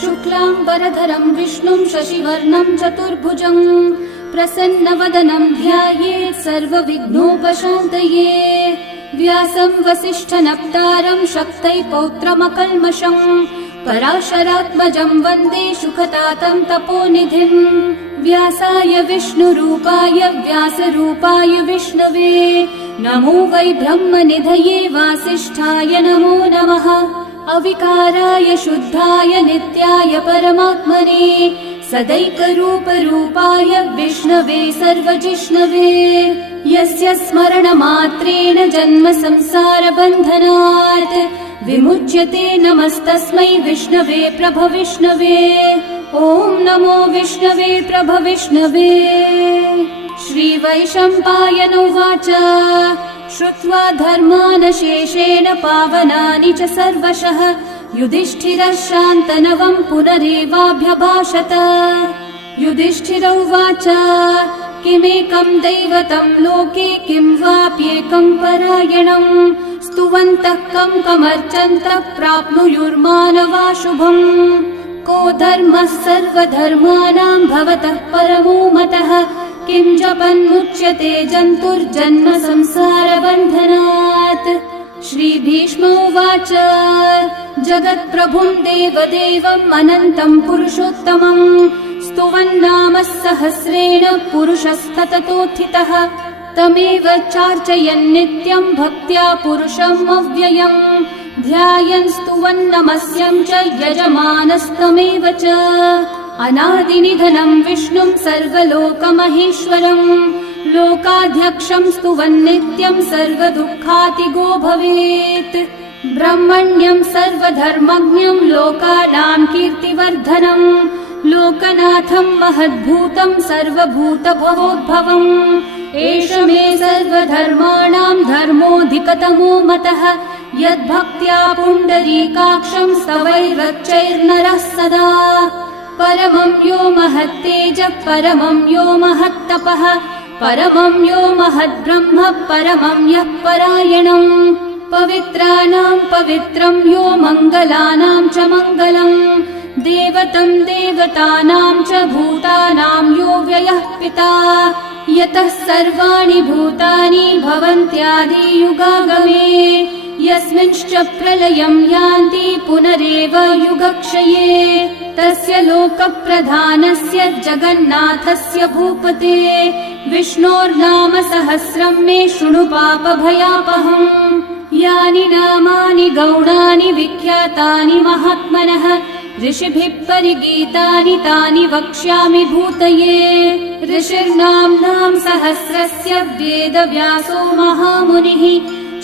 शुक्लांबरधरं विष्णुं शशिवर्णं चतुर्भुजं प्रसन्नवदनं ध्यायेत् सर्वविघ्नोपशान्तये। व्यासं वसिष्ठनप्तारं शक्तै पौत्रमकल्मषं पराशरात्मजं वन्दे सुखतातं तपोनिधिं। व्यासाय विष्णुरूपाय व्यासरूपाय विष्णवे नमो वै ब्रह्मनिधये वासिष्ठाय नमो नमः। अविकाराय शुद्धाय नित्याय परमात्मने सदैकरूपरूपाय विष्णवे सर्वजिष्णवे। यस्य स्मरणमात्रेण जन्म संसारबन्धनात् विमुच्यते नमस्तस्मै विष्णवे प्रभविष्णवे। ॐ नमो विष्णवे प्रभविष्णवे। श्रीवैशम्पायन उवाच श्रुत्वा धर्मानशेषेण पावनानि च सर्वशः युधिष्ठिरः शान्तनवं पुनरेवाभ्यभाषत। युधिष्ठिर उवाच किमेकं दैवतं लोके किं वाप्येकं परायणं स्तुवन्तः कं कमर्चन्तः प्राप्नुयुर्मानवा शुभम्। को धर्मः सर्वधर्माणां भवतः परमो मतः किं जपन्मुच्यते जन्तुर्जन्म संसारबन्धनात्। श्रीभीष्म उवाच जगत्प्रभुं देवदेवम् अनन्तं पुरुषोत्तमं स्तुवन्नामः सहस्रेण पुरुषस्तततोत्थितः तमेव चार्चयन् नित्यं भक्त्या पुरुषम् अव्ययम् ध्यायन् स्तुवन्नमस्यं च यजमानस्तमेव च। अनादिनिधनं विष्णुं सर्वलोकमहेश्वरम् लोकाध्यक्षं स्तुवन्नित्यं सर्वदुःखातिगो भवेत्। ब्रह्मण्यं सर्वधर्मज्ञं लोकानां कीर्तिवर्धनम् लोकनाथं महद्भूतं सर्वभूतभवोद्भवम्। एष मे सर्वधर्माणां धर्मोऽधिकतमो मतः यद्भक्त्या पुण्डरीकाक्षं स्तवैर्रच्चैर्नरः सदा। परमं यो महत्तेजः परमं यो महत्तपः परमं यो महद्ब्रह्म परमं यः परायणम्। पवित्राणां पवित्रं यो मङ्गलानां च मङ्गलम् देवतं देवतानां च भूतानां यो व्ययः पिता। यतः सर्वाणि भूतानि भवन्त्यादियुगागमे यस्मिंश्च प्रलयं यान्ति पुनरेव युगक्षये। तस्य लोकप्रधानस्य जगन्नाथस्य भूपते विष्णोर्नाम सहस्रं मे शृणु पापभयापहम्। यानि नामानि गौणानि विख्यातानि महात्मनः ऋषिभिः परिगीतानि तानि वक्ष्यामि भूतये। ऋषिर्नाम्नां सहस्रस्य वेदव्यासो महामुनिः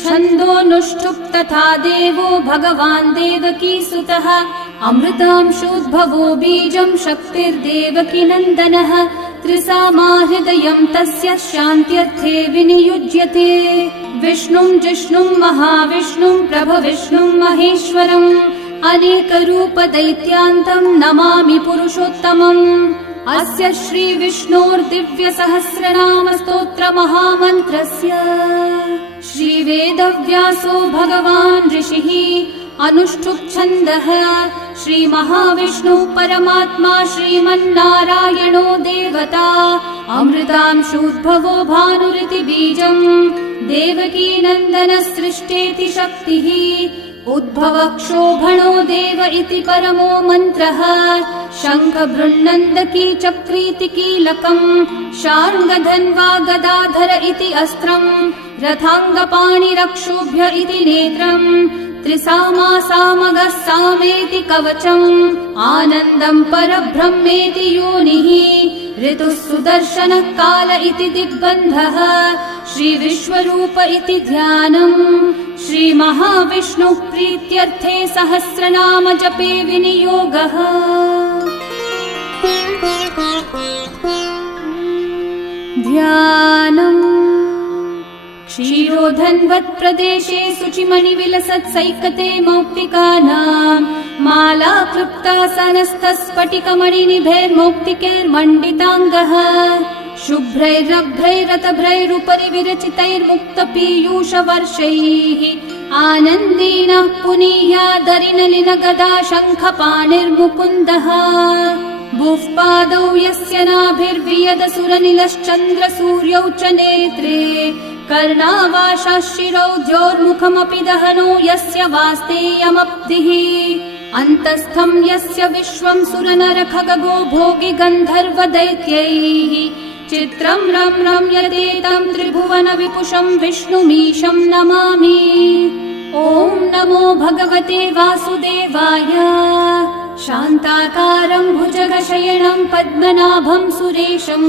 छन्दोऽनुष्ठुप् तथा देवो भगवान् देवकीसुतः। अमृतांशोद्भवो बीजं शक्तिर्देवकी नन्दनः त्रिसामा हृदयं तस्य शान्त्यर्थे विनियुज्यते। विष्णुं जिष्णुं महाविष्णुं प्रभविष्णुं महेश्वरम् अनेकरूपदैत्यान्तं नमामि पुरुषोत्तमम्। अस्य श्रीविष्णोर्दिव्यसहस्रनामस्तोत्रमहामन्त्रस्य श्रीवेदव्यासो भगवान् ऋषिः अनुष्ठुप्छन्दः। श्रीमहाविष्णुः परमात्मा श्रीमन्नारायणो देवता अमृतांशोद्भवो भानुरिति बीजम् देवकी नन्दनसृष्टेति शक्तिः उद्भवः क्षोभणो देव इति परमो मन्त्रः। शङ्ख बृन्नन्दकी चक्रीति कीलकम् शार्ङ्गधन्वा गदाधर इति अस्त्रम् रथाङ्गपाणिरक्षोभ्य इति नेत्रम् त्रिसामा सामगः सामेति कवचम् आनन्दम् परब्रह्मेति योनिः ऋतुः सुदर्शनः काल इति दिग्बन्धः श्रीविश्वरूप इति ध्यानम्। श्रीमहाविष्णुः प्रीत्यर्थे सहस्रनाम जपे विनियोगः। ध्यानम् क्षीरोधन्वत्प्रदेशे शुचिमणिविलसत्सैकते मौक्तिकानाम् माला क्लृप्तासनस्थस्फटिकमणिनिभैर्मौक्तिकैर्मण्डिताङ्गः शुभ्रैरभ्रैरतभ्रैरुपरि विरचितैर्मुक्तपीयूषवर्षैः आनन्देन पुनीयादरिनलिनगदा शङ्खपाणिर्मुकुन्दः भुः पादौ यस्य नाभिर्वियदसुरनिलश्चन्द्रसूर्यौ च नेत्रे कर्णावाशाशिरौ द्योर्मुखमपि दहनो यस्य वास्तेयमब्धिः अन्तस्थं यस्य विश्वं सुरनरखगो भोगि गन्धर्वदैत्यैः चित्रं रं रम्यते तं त्रिभुवन विपुषं विष्णुमीशं नमामि। ॐ नमो भगवते वासुदेवाय। शान्ताकारं भुजगशयनं पद्मनाभं सुरेशं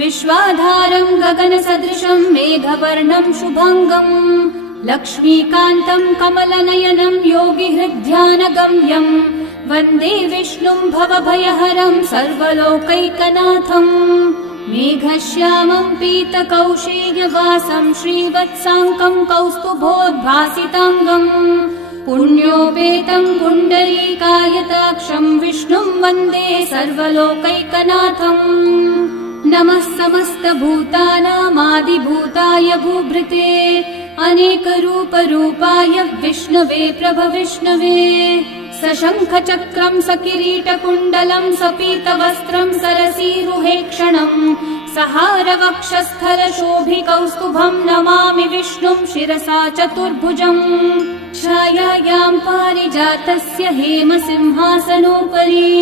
विश्वाधारं गगनसदृशं मेघवर्णं शुभाङ्गं लक्ष्मीकान्तं कमलनयनं योगिहृद्ध्यानगम्यं वन्दे विष्णुं भवभयहरं सर्वलोकैकनाथम् मेघश्यामं पीतकौशेयवासं श्रीवत्साङ्कं कौस्तुभोद्भासिताङ्गम् पुण्योपेतं पुण्डरीकायताक्षं विष्णुं वन्दे सर्वलोकैकनाथम् नमः समस्तभूतानामादिभूताय भूभृते अनेकरूपरूपाय विष्णवे प्रभविष्णवे सशङ्खचक्रं सकिरीटकुण्डलं सपीतवस्त्रं सरसीरुहेक्षणं सहारवक्षस्थलशोभिकौस्तुभं नमामि विष्णुं शिरसा चतुर्भुजम् छायायां पारिजातस्य हेमसिंहासनोपरि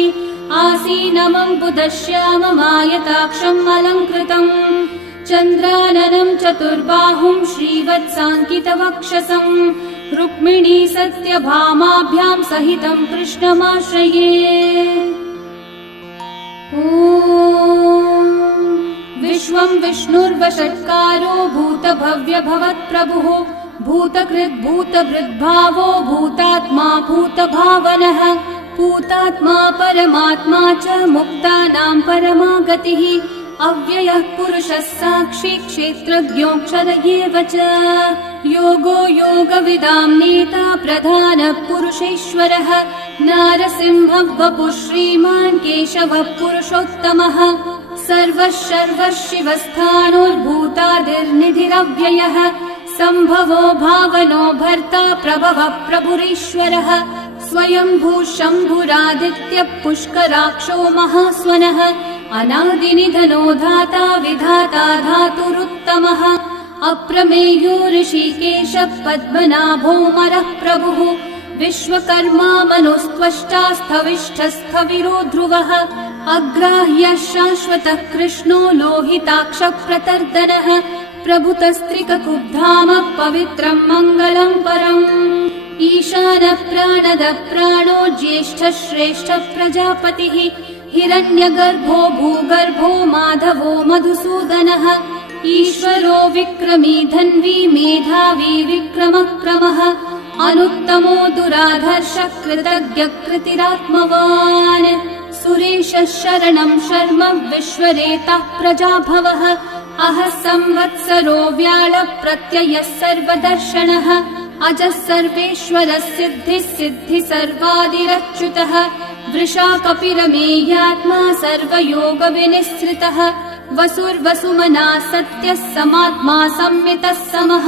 आसीनमम्बुदश्याममायताक्षम् अलङ्कृतम् चन्द्राननं चतुर्बाहुं श्रीवत्साङ्कितवक्षसं रुक्मिणी सत्यभामाभ्यां सहितं कृष्णमाश्रये। ॐ विश्वं विष्णुर्वषट्कारो भूतभव्यभवत्प्रभुः भूतकृद्भूतभृद्भावो भूतात्मा भूतभावनः भूतात्मा परमात्मा च मुक्तानां परमागतिः अव्ययः पुरुषः साक्षी क्षेत्रज्ञोऽक्षर एव च योगो योगविदां नेता प्रधानः पुरुषेश्वरः नारसिंहः वपुः श्रीमान् केशवः पुरुषोत्तमः सर्वः शर्वः शिवस्थाणोर्भूतादिर्निधिरव्ययः सम्भवो भावनो भर्ता प्रभवः प्रभुरीश्वरः स्वयंभू शम्भुरादित्यः पुष्कराक्षो महास्वनः अनादिनिधनो धाता विधाता धातुरुत्तमः अप्रमेयो ऋषिकेशः पद्मनाभोऽमरः प्रभुः विश्वकर्मा मनुस्त्वष्टा स्थविष्ठस्थविरो ध्रुवः अग्राह्यः शाश्वतः कृष्णो लोहिताक्षः प्रतर्दनः प्रभुतस्त्रिककुब्धामः पवित्रं मङ्गलं परम् ईशानः प्राणदः प्राणो ज्येष्ठः श्रेष्ठः प्रजापतिः हिरण्यगर्भो भूगर्भो माधवो मधुसूदनः ईश्वरो विक्रमी धन्वी मेधावी विक्रमः क्रमः अनुत्तमो दुराधर्षः कृतज्ञः कृतिरात्मवान् सुरेशः शरणं शर्म विश्वरेतः प्रजाभवः अहः संवत्सरो व्याळः प्रत्ययः सर्वदर्शनः अजः सर्वेश्वरः सिद्धिः सिद्धि सर्वादिरच्युतः वृषा कपिरमेयात्मा सर्वयोगविनिःसृतः वसुर्वसुमना सत्यः समात्मा संवितः समः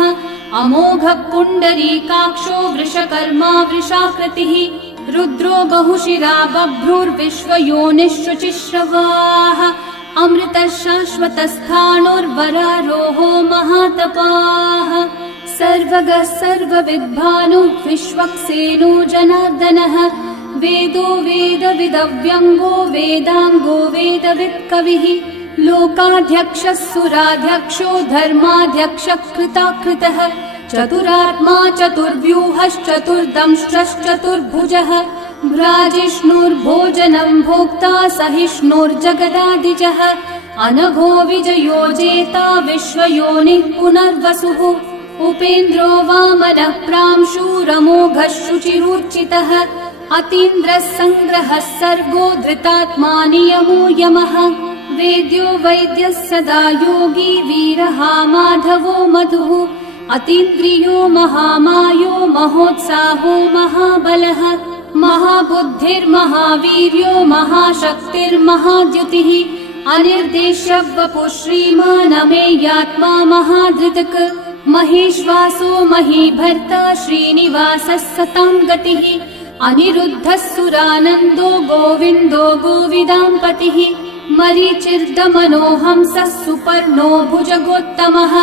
अमोघः पुण्डरीकाक्षो वृषकर्मा वृषाकृतिः रुद्रो बहुशिरा बभ्रुर्विश्वयोनिः शुचिश्रवाः अमृतः शाश्वतस्थाणुर्वरारोहो महातपाः सर्वगः सर्वविद्भानो विश्वक्सेनो जनार्दनः वेदो वेदविदव्यङ्गो वेदाङ्गो वेदवित्कविः लोकाध्यक्षः सुराध्यक्षो धर्माध्यक्षः कृताकृतः चतुरात्मा चतुर्व्यूहश्चतुर्दंष्ट्रश्चतुर्भुजः भ्राजिष्णुर्भोजनं भोक्ता सहिष्णुर्जगदादिजः अनघो विजयो जेता विश्वयोनिः पुनर्वसुः उपेन्द्रो वामनः प्रांशुरमोघः शुचिरूर्चितः अतीन्द्रः सङ्ग्रहः सर्गो धृतात्मा नियमो यमः वेद्यो वैद्यः सदा योगी वीरः माधवो मधुः अतीन्द्रियो महामायो महोत्साहो महाबलः महाबुद्धिर्महावीर्यो महाशक्तिर्महाद्युतिः अनिर्देश्य वपुः श्रीमान् अमेयात्मा महाधृतक् महेश्वासो महीभर्ता श्रीनिवासः सतां गतिः अनिरुद्धः सुरानन्दो गोविन्दो गोविदाम्पतिः मरीचिर्दमनोहंसः सुपर्णो भुजगोत्तमः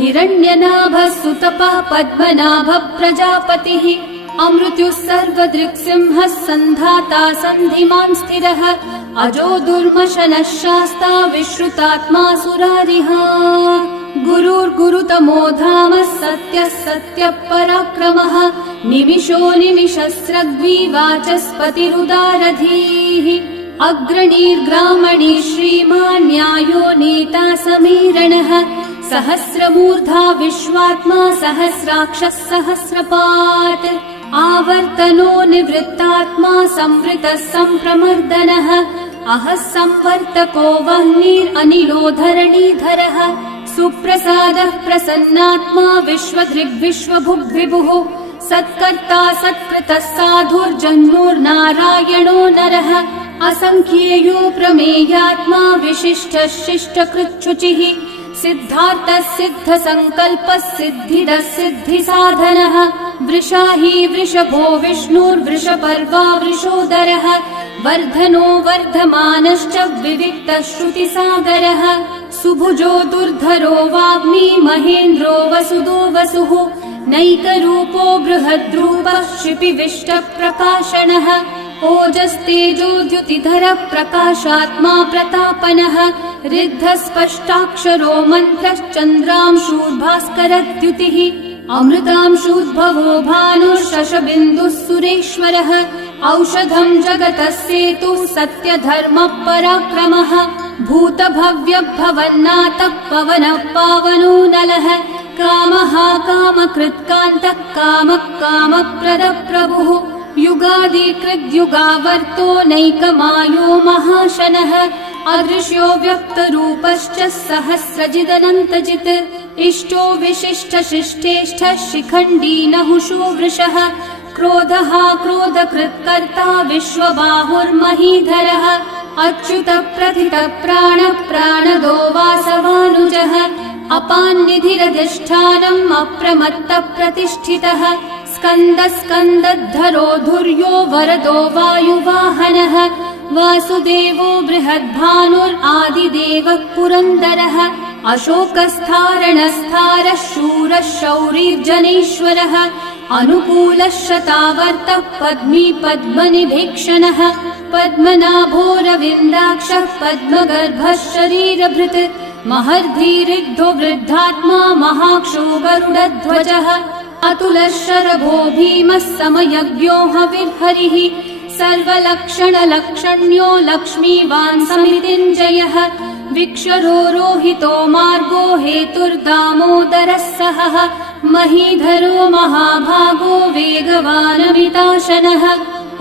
हिरण्यनाभः सुतपः पद्मनाभः प्रजापतिः अमृत्युः सर्वदृक्सिंहः सन्धाता सन्धिमान् स्थिरः अजो दुर्मशनः शास्ता विश्रुतात्मा सुरारिः गुरुर्गुरुतमो धामः सत्यः सत्यः पराक्रमः निमिषो निमिषस्रग्विवाचस्पतिरुदारधीः अग्रणीर्ग्रामणी श्रीमान् न्यायो नेता समीरणः सहस्रमूर्धा विश्वात्मा सहस्राक्षः सहस्रपात् आवर्तनो निवृत्तात्मा संवृतः सम्प्रमर्दनः अहः संवर्तको वह्निरनिलो धरणीधरः सुप्रसादः प्रसन्नात्मा विश्वदृग्विश्वभुग्विभुः सत्कर्ता सत्कृतः साधुर्जन्मुर्नारायणो नरः असंख्येयो प्रमेयात्मा विशिष्टः शिष्टकृच्छुचिः सिद्धार्थः सिद्धसङ्कल्पः सिद्धिदः सिद्धिसाधनः वृषाही वृषभो विष्णुर्वृषपर्वा वृषोदरः वर्धनो वर्धमानश्च विविक्तः श्रुतिसागरः सुभुजो दुर्धरो वाग्मी महेन्द्रो वसुदो वसुः नैकरूपो बृहद्रूपः क्षिपिविष्टप्रकाशनः ओजस्तेजोद्युतिधरः प्रकाशात्मा प्रतापनः ऋद्धस्पष्टाक्षरो मन्त्रश्चन्द्रांशूर्भास्करद्युतिः अमृतांशूद्भवो भानुर्शशबिन्दुः सुरेश्वरः औषधं जगतः सेतुः सत्यधर्मः पराक्रमः भूतभव्यभवन्नाथः पवनः पावनो नलः कामः कामकृत्कान्तः कामः कामप्रदः प्रभुः युगादिकृद्युगावर्तो नैकमायो महाशनः अदृश्यो व्यक्तरूपश्च सहस्रजिदनन्तजित् इष्टो विशिष्टशिष्टेष्ठः शिखण्डी नहुषो वृषः क्रोधः क्रोधकृत्कर्ता विश्वबाहुर्महीधरः अच्युतः प्रथितः प्राणः प्राणदो वासवानुजः अपान्निधिरधिष्ठानम् अप्रमत्तः प्रतिष्ठितः स्कन्दस्कन्दद्धरो धुर्यो वरदो वायुवाहनः वासुदेवो बृहद्भानुरादिदेवः पुरन्दरः अशोकस्थारणस्थारः शूरः शौरिर्जनेश्वरः अनुकूलः शतावर्तः पद्मी पद्मनिभीक्षणः पद्मनाभोरविन्दाक्षः पद्मगर्भः शरीरभृत् महर्धिरिग्धो वृद्धात्मा महाक्षो गरुडध्वजः अतुलः शरभो भीमः समयज्ञो हविर्हरिः सर्वलक्षणलक्षण्यो लक्ष्मीवान् समितिञ्जयः विक्षरो रोहितो मार्गो हेतुर्दामोदरः सहः महीधरो महाभागो वेगवानमिताशनः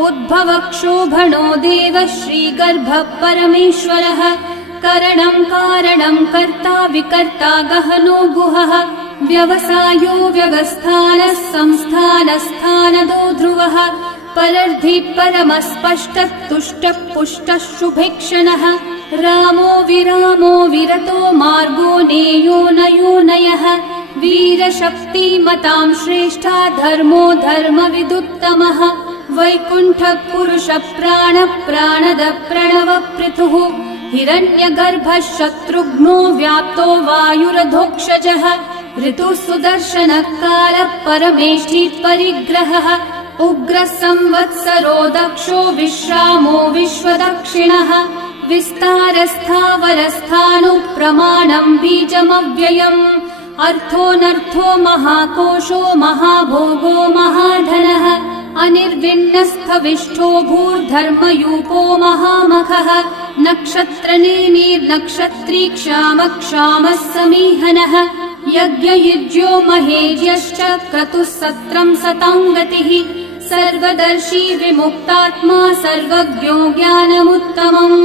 उद्भवक्षोभणो देवः श्रीगर्भः परमेश्वरः करणं कारणं कर्ता विकर्ता गहनो गुहः व्यवसायो व्यवस्थानः संस्थानस्थानदो ध्रुवः परर्धि परमस्पष्टः तुष्टः पुष्टः शुभेक्षणः रामो विरामो विरतो मार्गो नेयो नयो नयः वीरशक्तिमतां श्रेष्ठा धर्मो धर्मविदुत्तमः वैकुण्ठः पुरुषः प्राणः प्राणदः प्रणवः पृथुः हिरण्यगर्भः शत्रुघ्नो व्याप्तो वायुरधोक्षजः ऋतुः सुदर्शनः कालः परमेष्ठी परिग्रहः उग्रः संवत्सरो दक्षो विश्रामो विश्वदक्षिणः विस्तारस्थावरस्थाणुः प्रमाणं बीजमव्ययम् अर्थोऽनर्थो महाकोशो महाभोगो महाधनः अनिर्विण्णस्थविष्ठो भूर्धर्मयूपो महामखः नक्षत्रनेमिर्नक्षत्री क्षामः समीहनः यज्ञयुज्यो महेज्यश्च क्रतुः सत्रं सताङ्गतिः सर्वदर्शी विमुक्तात्मा सर्वज्ञो ज्ञानमुत्तमम्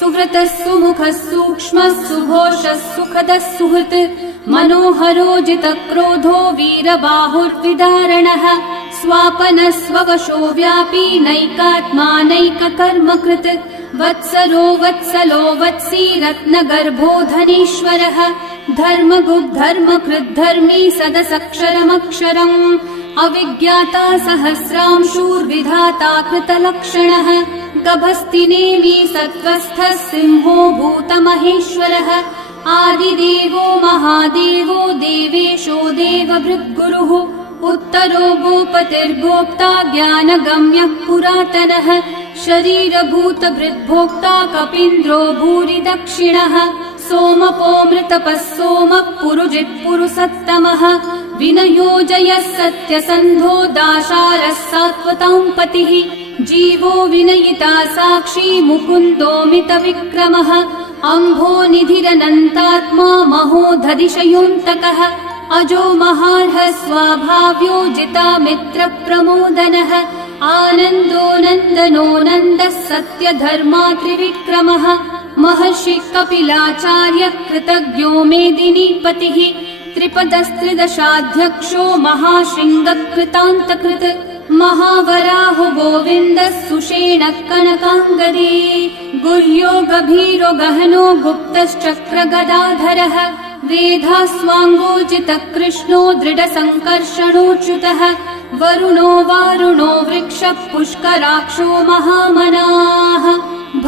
सुव्रतः सुमुखः सूक्ष्मः सुघोषः सुखदः सुहृत् मनोहरोजितक्रोधो वीरबाहुर्विदारणः स्वापनः स्ववशो व्यापी नैकात्मा नैककर्मकृत् वत्सरो वत्सलो वत्सी रत्नगर्भो धनेश्वरः धर्मकृद्धर्मी सदसक्षरमक्षरम् अविज्ञाता सहस्रांशूर्विधाता कृतलक्षणः गभस्तिनेमि सत्त्वस्थः सिंहो भूतमहेश्वरः आदिदेवो महादेवो देवेशो देवभृद्गुरुः उत्तरो गोपतिर्गोप्ता ज्ञानगम्यः पुरातनः शरीरभूतभृद्भोक्ता कपीन्द्रो भूरि दक्षिणः सोमपोऽमृतपः सोमः पुरुजित्पुरुसत्तमः विनयोजयः सत्यसन्धो दाशारः सात्वतां पतिः जीवो विनयिता साक्षी मुकुन्दोऽमितविक्रमः अम्भो निधिरनन्तात्मा महोदधिशयोऽन्तकः अजो महार्हः स्वाभाव्यो जितामित्रप्रमोदनः आनन्दो नन्दनो नन्दः सत्यधर्मात्रिविक्रमः महर्षि कपिलाचार्य कृतज्ञो मेदिनीपतिः त्रिपदस्त्रिदशाध्यक्षो महाशृङ्गकृतान्तकृत् महावराहो गोविन्दः सुषेणः कनकाङ्गदे गुह्यो गभीरो गहनो गुप्तश्चक्रगदाधरः वेधास्वाङ्गोचितः कृष्णो दृढसङ्कर्षणोच्युतः वरुणो वारुणो वृक्षः पुष्कराक्षो महामनाः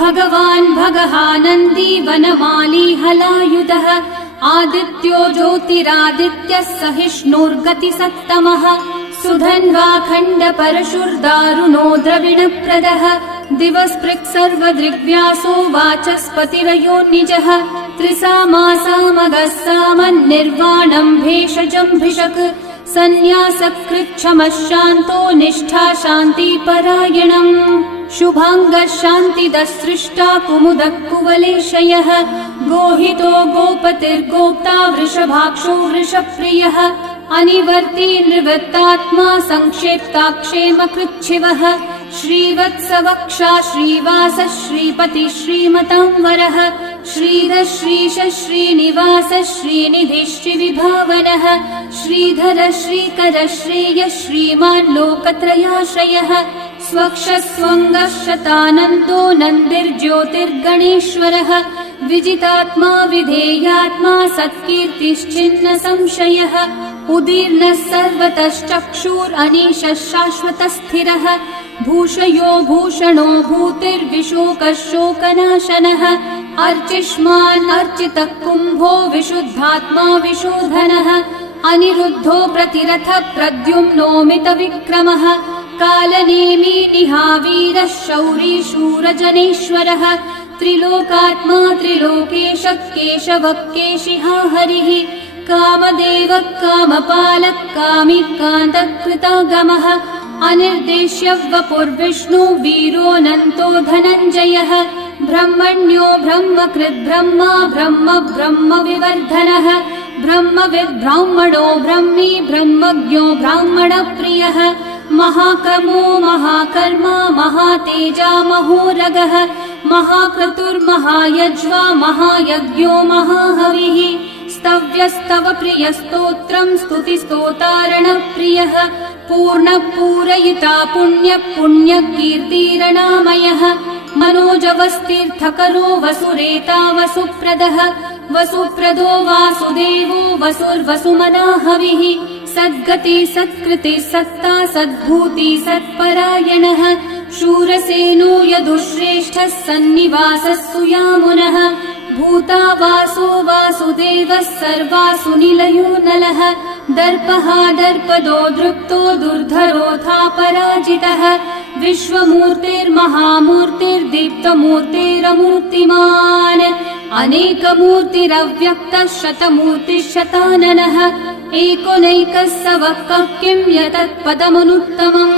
भगवान् भगहानन्दी वनमाली हलायुधः आदित्यो ज्योतिरादित्यः सहिष्णुर्गतिसत्तमः सुधन्वा खण्डपरशुर्दारुणो द्रविणप्रदः दिवस्पृक् सर्वदृग्व्यासो वाचस्पतिरयो निजः त्रिसामासामगः सामन्निर्वाणम् भेषजम्भिषक् सन्न्यासकृच्छमः शान्तो निष्ठा शान्तिपरायणम् शुभाङ्गः शान्तिदः सृष्टा कुमुदः कुवलेशयः गोहितो गोपतिर्गोप्ता वृषभाक्षो वृषप्रियः अनिवर्ती निवृत्तात्मा संक्षेप्ताक्षेमकृच्छिवः श्रीवत्सवक्षा श्रीवासः श्रीपति श्रीमतांवरः श्रीधः श्रीशः श्रीनिवासः श्रीनिधिः श्रीविभावनः श्रीधरः श्रीकरः श्रेयः श्रीमान् लोकत्रयाश्रयः स्वक्षः स्वङ्गः शतानन्दो नन्दिर्ज्योतिर्गणेश्वरः विजितात्मा विधेयात्मा सत्कीर्तिश्चिन्न संशयः उदीर्णः सर्वतश्चक्षुरनीशः शाश्वतस्थिरः भूषयो भूषणो भूतिर्विशोकः शोकनाशनः अर्चिष्मान् अर्चितः कुम्भो विशुद्धात्मा विशोधनः अनिरुद्धो प्रतिरथ प्रद्युम्नोमितविक्रमः कालनेमी निहावीरः शौरी शूरजनेश्वरः त्रिलोकात्मा त्रिलोकेशः केशवः केशिहा हरिः कामदेवः कामपालः कामिकान्तः कृतागमः अनिर्देश्य वपुर्विष्णु वीरोऽनन्तो धनञ्जयः ब्रह्मण्यो ब्रह्मकृद् ब्रह्मा ब्रह्म ब्रह्मविवर्धनः ब्रह्मविद् ब्राह्मणो ब्रह्मी ब्रह्मज्ञो ब्राह्मणप्रियः महाक्रमो महाकर्मा महातेजा महोरगः महाक्रतुर्महायज्वा महायज्ञो महाहविः स्तव्यस्तव प्रियस्तोत्रम् स्तुतिस्तोतारणप्रियः पूर्णपूरयिता पुण्यकीर्तिरणामयः मनोजवस्तीर्थकरो वसुरेता वसुप्रदः वसुप्रदो वासुदेवो वसुर्वसुमनाहविः सद्गति सत्कृति सत्ता सद्भूति सत्परायणः शूरसेनो यदुश्रेष्ठः सन्निवासः सुयामुनः भूता वासो वासुदेवः सर्वासु निलयो नलः दर्पः दर्पदो दृप्तो दुर्धरोऽथा पराजितः विश्वमूर्तिर्महामूर्तिर्दीप्तमूर्तिरमूर्तिमान् अनेकमूर्तिरव्यक्तः शतमूर्तिः शताननः एकोनैकः स वः किं यतत्पदमनुत्तमम्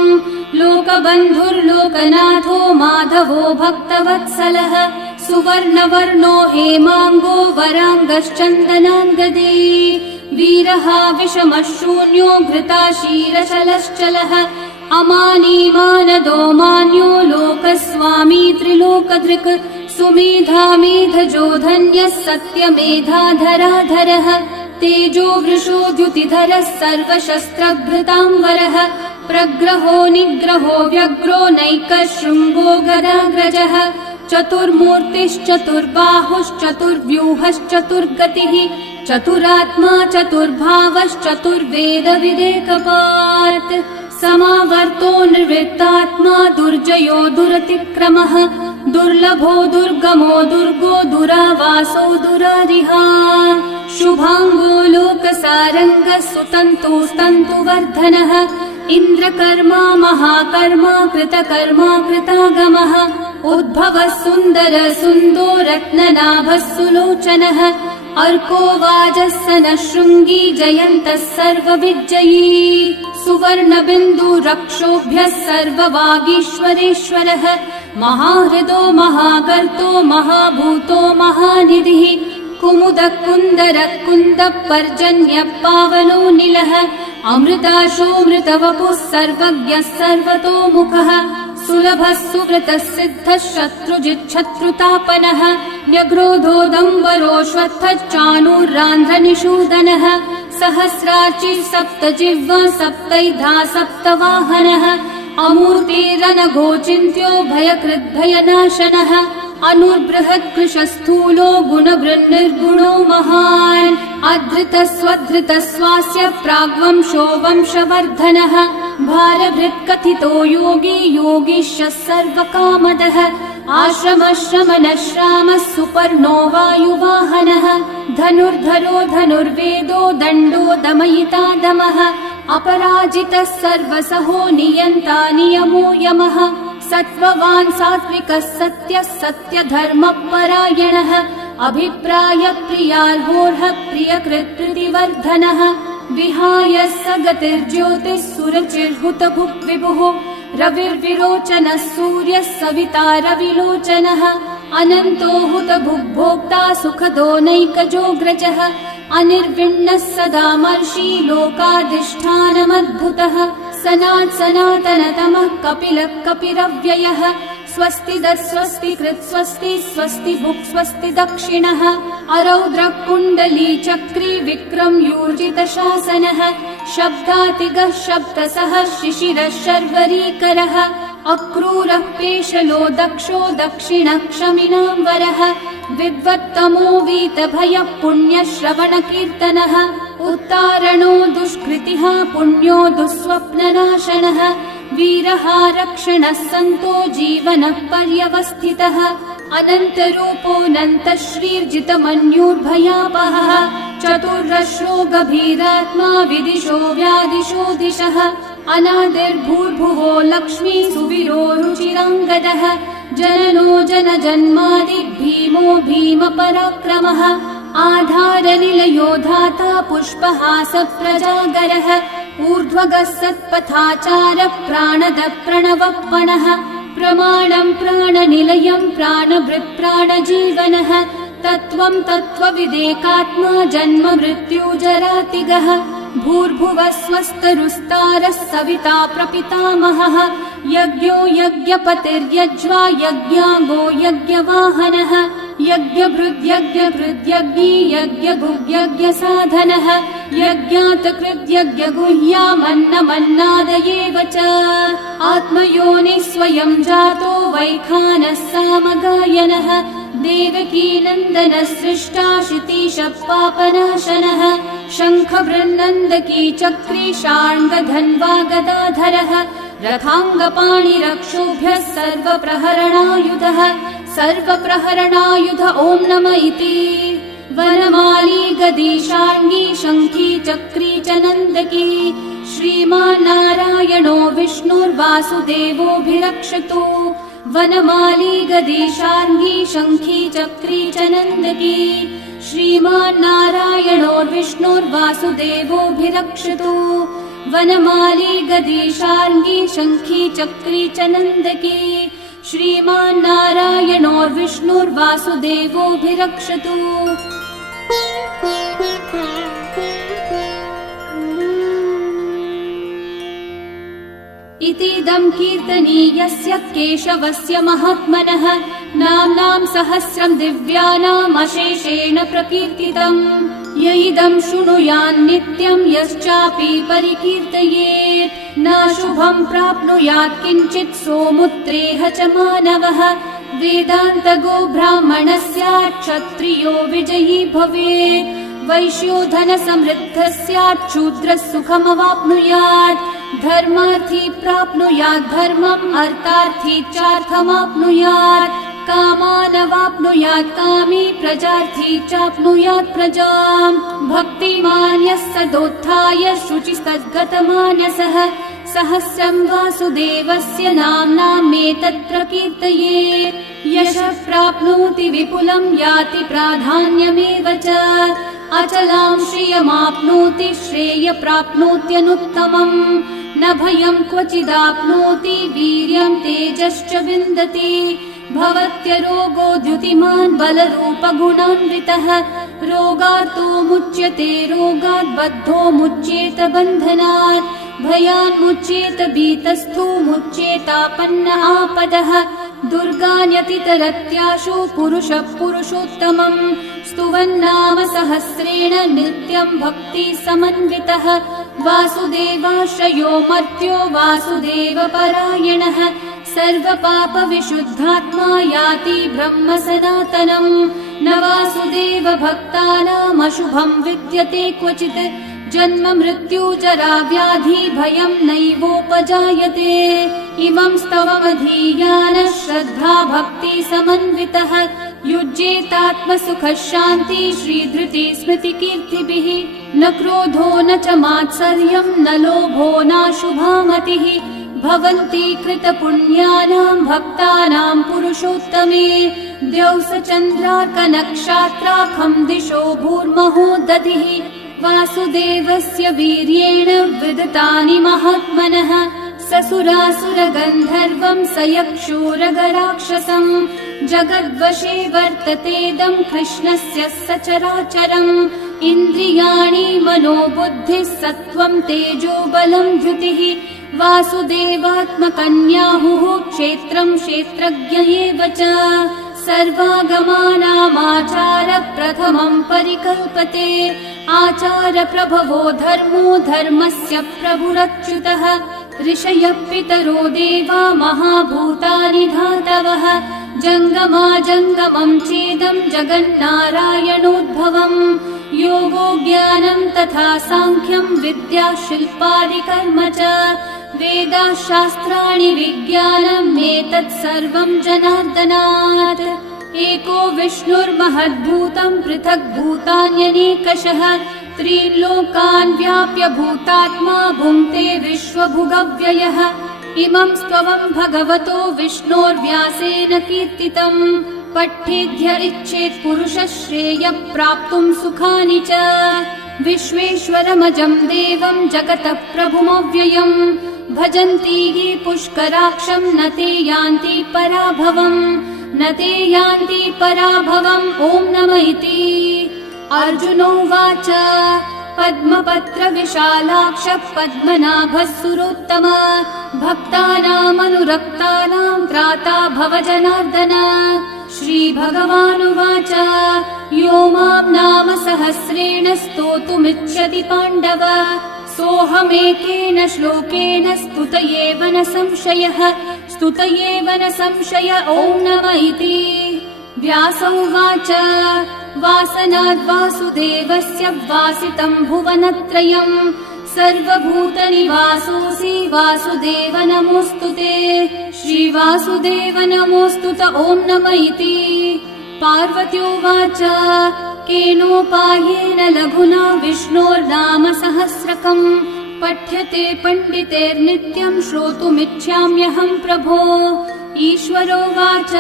लोकबन्धुर्लोकनाथो माधवो भक्तवत्सलः सुवर्णवर्णो हेमाङ्गो वराङ्गश्चन्दनाङ्गदे वीरः विषमः शून्यो घृताशीरशलश्चलः अमानी मानदो मान्यो लोकस्वामी त्रिलोकधृक् सुमेधामेधजो धन्यः सत्यमेधाधराधरः तेजो वृषो द्युतिधरः सर्वशस्त्रभृताम्बरः प्रग्रहो निग्रहो व्यग्रो नैकशृङ्गो गदाग्रजः चतुर्मूर्तिश्चतुर्बाहुश्चतुर्व्यूहश्चतुर्गतिः चतुरात्मा चतुर्भावश्चतुर्वेदविदेकपात् समावर्तो निर्वृत्तात्मा दुर्जयो दुरतिक्रमः दुर्लभो दुर्गमो दुर्गो दुरावासो दुरारिहा शुभाङ्गो लोकसारङ्गः सुतन्तुस्तन्तुवर्धनः इन्द्रकर्मा महाकर्मा कृतकर्मा कृतागमः उद्भवः सुन्दर सुन्दो रत्ननाभः सुलोचनः अर्को वाजः नः शृङ्गी जयन्तः सर्वविजयी सुवर्णबिन्दु रक्षोभ्यः सर्ववागीश्वरेश्वरः महाहृदो महागर्तो महाभूतो महानिधिः कुमुदः कुन्दरः कुन्दः पर्जन्यः पावनो निलः अमृताशो मृतवपुः सर्वज्ञः सर्वतोमुखः सुलभः सुव्रतः सिद्धः शत्रुजिच्छत्रुतापनः न्यग्रोधोदम्बरोऽश्वत्थश्चाणूरान्ध्रनिषूदनः सहस्रार्ची सप्तजिह्वा सप्तैधा सप्तवाहनः अमूर्तिरनघोचिन्त्यो भयकृद्भयनाशनः अनुर्बृहत्कृशस्थूलो गुणवृन्निर्गुणो महान् अधृतस्वधृतस्वास्य प्राग्वंशो वंशवर्धनः भारभृत्कथितो योगी योगीशः सर्वकामदः आश्रमश्रमणश्रामः सुपर्णो वायुवाहनः धनुर्धरो धनुर्वेदो दण्डो दमयिता दमः अपराजितः सर्वसहो नियन्ता नियमो यमः सत्त्ववान् सात्विकः सत्यः सत्यधर्मपरायणः अभिप्रायप्रियार्होर्हः प्रियकृत्प्रीतिवर्धनः विहाय स गतिर्ज्योतिः सुरचिर्हुतभुक् विभुः रविर्विरोचनः सूर्यः सविता रविलोचनः अनन्तो हुतभुग्भोक्ता सुखदो नैकजोऽग्रजः अनिर्विण्णः सदा मर्षि लोकाधिष्ठानमद्भुतः सनातनतमः कपिलः कपिरव्ययः स्वस्तिदः स्वस्तिकृत् स्वस्ति स्वस्ति भुक् स्वस्ति दक्षिणः अरौद्रः कुण्डली चक्री विक्रमयूर्जितशासनः शब्दातिगः शब्दसः शिशिरः शर्वरीकरः अक्रूरः पेशलो दक्षो दक्षिणः क्षमिनाम्बरः विद्वत्तमो वीतभयः पुण्यश्रवणकीर्तनः उत्तारणो दुष्कृतिः पुण्यो दुःस्वप्ननाशनः वीरः रक्षणः सन्तो जीवनः पर्यवस्थितः अनन्तरूपोऽनन्तः श्रीर्जितमन्युर्भयापहः चतुर्रश्रो गभीरात्मा विदिशो व्यादिशो दिशः अनादिर्भूर्भुवो लक्ष्मी सुवीरो रुचिराङ्गदः जननो जनजन्मादि भीमो भीमपराक्रमः आधारनिलयो धाता पुष्पहासः प्रजागरः ऊर्ध्वगः सत्पथाचारः प्राणदः प्रणवपणः प्रमाणं प्राणनिलयं प्राणभृत् प्राणजीवनः तत्त्वं तत्त्वविदेकात्मा जन्म मृत्युजरातिगः भूर्भुवः स्वस्तरुस्तारः सविता प्रपितामहः यज्ञो यज्ञपतिर्यज्वा यज्ञाङ्गो यज्ञवाहनः यज्ञभृद्यज्ञभृद्यज्ञी यज्ञभुग्यज्ञसाधनः यज्ञातकृद्यज्ञगुह्यामन्नमन्नादयेव च आत्मयोनिः स्वयं जातो वैखानः सामगायनः देवकीनन्दनः सृष्टा शितीशः पापनाशनः शङ्खवृन्नन्दकी चक्री शार्ङ्गधन्वा गदाधरः रथाङ्गपाणिरक्षोभ्यः सर्वप्रहरणायुधः सर्वप्रहरणायुध ॐ नम इति वनमाली गदी शार्ङ्गी शङ्खी चक्री च नन्दकी श्रीमान्नारायणो विष्णुर्वासुदेवोऽभिरक्षतु वनमाली गदी शार्ङ्गी शङ्खी चक्री च नन्दकी श्रीमान्नारायणो विष्णुर्वासुदेवोऽभिरक्षतु वनमाली गदी शार्ङ्गी शङ्खी चक्री च नन्दकी श्रीमान्नारायणो विष्णुर्वासुदेवोऽभिरक्षतु इतीदं कीर्तनीयस्य केशवस्य महात्मनः नाम्नां सहस्रं दिव्यानामशेषेण प्रकीर्तितम्। य इदं शृणुयान्नित्यं यश्चापि परिकीर्तयेत् नाशुभं प्राप्नुयात् किञ्चित् सोमुत्रेह च मानवः। वेदान्तगो ब्राह्मणः स्यात् क्षत्रियो विजयी भवेत्। वैश्यो धनसमृद्धः स्यात् शूद्रः सुखमवाप्नुयात्। धर्मार्थी प्राप्नुयात् धर्मम् अर्थार्थी चार्थमाप्नुयात्। कामानवाप्नुयात् कामी प्रजार्थी चाप्नुयात् प्रजाम्। भक्तिमान् यः सदोत्थाय शुचिस्तद्गतमानसः सहस्रं वासुदेवस्य नाम्नामेतत् प्रकीर्तयेत्। यशः प्राप्नोति विपुलं याति प्राधान्यमेव च। अचलां श्रियमाप्नोति श्रेय प्राप्नोत्यनुत्तमम्। न भयं क्वचिदाप्नोति वीर्यं तेजश्च विन्दति। भवत्यरोगो द्युतिमान् बलरूपगुणान्वितः। रोगार्तो मुच्यते रोगात् बद्धो मुच्येत बन्धनात्। भयान्मुच्येत भीतस्थो मुच्येतापन्न आपदः। दुर्गान्यतितरत्याशु पुरुषः पुरुषोत्तमम्। स्तुवन्नाम सहस्रेण नित्यं भक्ति समन्वितः। वासुदेवाश्रयो मर्त्यो वासुदेवपरायणः। सर्वपापविशुद्धात्मा याति ब्रह्म सनातनम्। न वासुदेव भक्तानामशुभं विद्यते क्वचित्। जन्म मृत्यु जरा व्याधि भयं नैवोपजायते। इमं स्तवमधीयानः श्रद्धा भक्ति समन्वितः। युज्येतात्मसुखः शान्ति श्रीधृति स्मृतिकीर्तिभिः। न क्रोधो न च मात्सर्यं न लोभो नाशुभा मतिः। भवन्ति कृतपुण्यानां भक्तानां पुरुषोत्तमे। द्यौस चन्द्रार्कनक्षत्राखं दिशो भूर्महो दधिः। वासुदेवस्य वीर्येण विदतानि महात्मनः। ससुरासुरगन्धर्वं सयक्षूरगराक्षसम्। जगद्वशे वर्ततेदं कृष्णस्य सचराचरम्। इन्द्रियाणि मनोबुद्धिः सत्त्वं तेजो बलं द्युतिः। वासुदेवात्मकन्याहुः क्षेत्रं क्षेत्रज्ञ एव च। सर्वागमानामाचार प्रथमं परिकल्पते। आचार प्रभवो धर्मो धर्मस्य प्रभुरच्युतः। ऋषयः पितरो देवा महाभूतानि धातवः। जङ्गमाजङ्गमं चेदं जगन्नारायणोद्भवम्। योगो ज्ञानं तथा साङ्ख्यं विद्या शिल्पादिकर्म च। वेदाः शास्त्राणि विज्ञानम् एतत् सर्वं जनार्दनात्। एको विष्णुर्महद्भूतं पृथक् भूतान्यनेकशः। त्रीन् लोकान् व्याप्य भूतात्मा भुङ्क्ते विश्वभुगव्ययः। इमं स्तवं भगवतो विष्णोर्व्यासेन कीर्तितम्। पठ्येद्य इच्छेत् पुरुषः श्रेयः प्राप्तुं सुखानि च। विश्वेश्वरमजं देवं जगतः प्रभुमव्ययम्। भजन्ति ये पुष्कराक्षं न ते यान्ति पराभवम्। न ते यान्ति पराभवम्। ॐ नमः इति। अर्जुनोवाच पद्मपत्र विशालाक्ष पद्मनाभः सुरोत्तम। भक्तानामनुरक्तानां त्राता भव जनार्दन। श्रीभगवानुवाच यो मां नाम सहस्रेण स्तोतुमिच्छति पाण्डव। सोऽहमेकेन श्लोकेन स्तुत एव न संशयः। स्तुत एव न संशय। ॐ नमः इति। व्यास उवाच वासनाद् वासुदेवस्य वासितं भुवनत्रयम्। सर्वभूतनिवासोऽसि वासुदेव नमोऽस्तु ते। श्रीवासुदेव नमोऽस्तु त। ॐ नमः इति। पार्वत्योवाच केनोपायेन लघुना विष्णोर्नाम सहस्रकम्। पठ्यते पण्डितेर्नित्यं श्रोतुमिच्छाम्यहं प्रभो। ईश्वरोवाच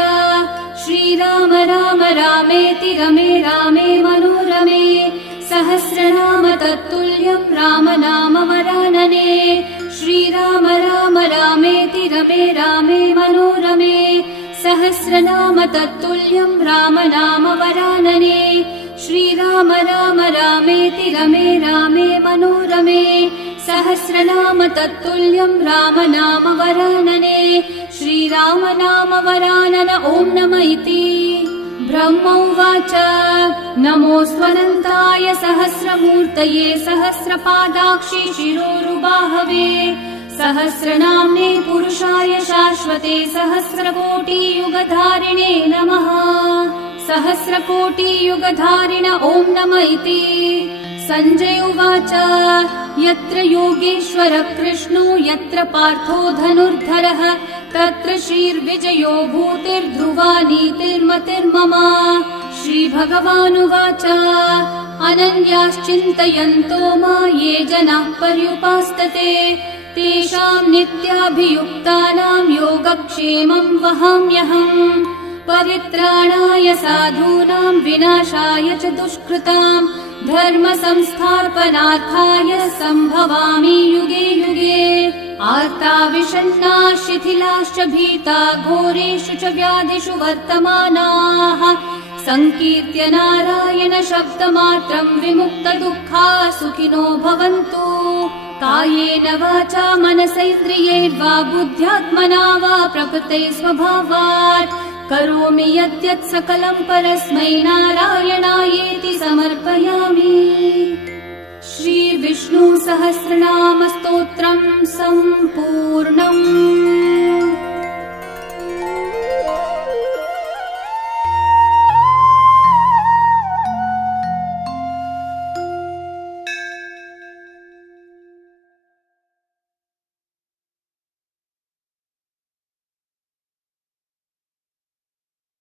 श्रीराम राम रामेति रमे रामे मनोरमे। सहस्रनाम तत्तुल्यं राम नाम वरानने। श्रीराम राम रामेति रमे रामे मनोरमे। सहस्रनाम तत्तुल्यं राम नाम वरानने। श्रीराम राम रामेति रमे रामे मनोरमे। सहस्रनाम तत्तुल्यं रामनाम वरानने श्रीरामनाम वरानन ॐ नमः इति ब्रह्म उवाच नमोऽस्त्वनन्ताय सहस्रमूर्तये सहस्रपादाक्षि शिरोरुबाहवे सहस्रनाम्ने पुरुषाय शाश्वते सहस्रकोटियुगधारिणे नमः सहस्रकोटियुगधारिण ॐ नमः इति सञ्जय उवाच यत्र योगेश्वरः कृष्णो यत्र पार्थो धनुर्धरः तत्र श्रीर्विजयो भूतिर्ध्रुवा नीतिर्मतिर्मम श्रीभगवानुवाच अनन्याश्चिन्तयन्तो मा ये जनाः पर्युपासते तेषां नित्याभियुक्तानां योगक्षेमं वहाम्यहम् परित्राणाय साधूनां विनाशाय च दुष्कृतां धर्म संस्थापनार्थाय सम्भवामि युगे युगे आर्ता विषण्णा शिथिलाश्च भीता घोरेषु च व्याधिषु वर्तमानाः संकीर्त्य नारायण शब्दमात्रं विमुक्तदुःखा सुखिनो भवन्तु कायेन वाचा मनसैन्द्रियैर्वा बुद्ध्यात्मना वा प्रकृते स्वभावात् करोमि यद्यत् सकलं परस्मै नारायणायेति समर्पयामि। श्री विष्णु सहस्रनाम स्तोत्रम् सम्पूर्णम्।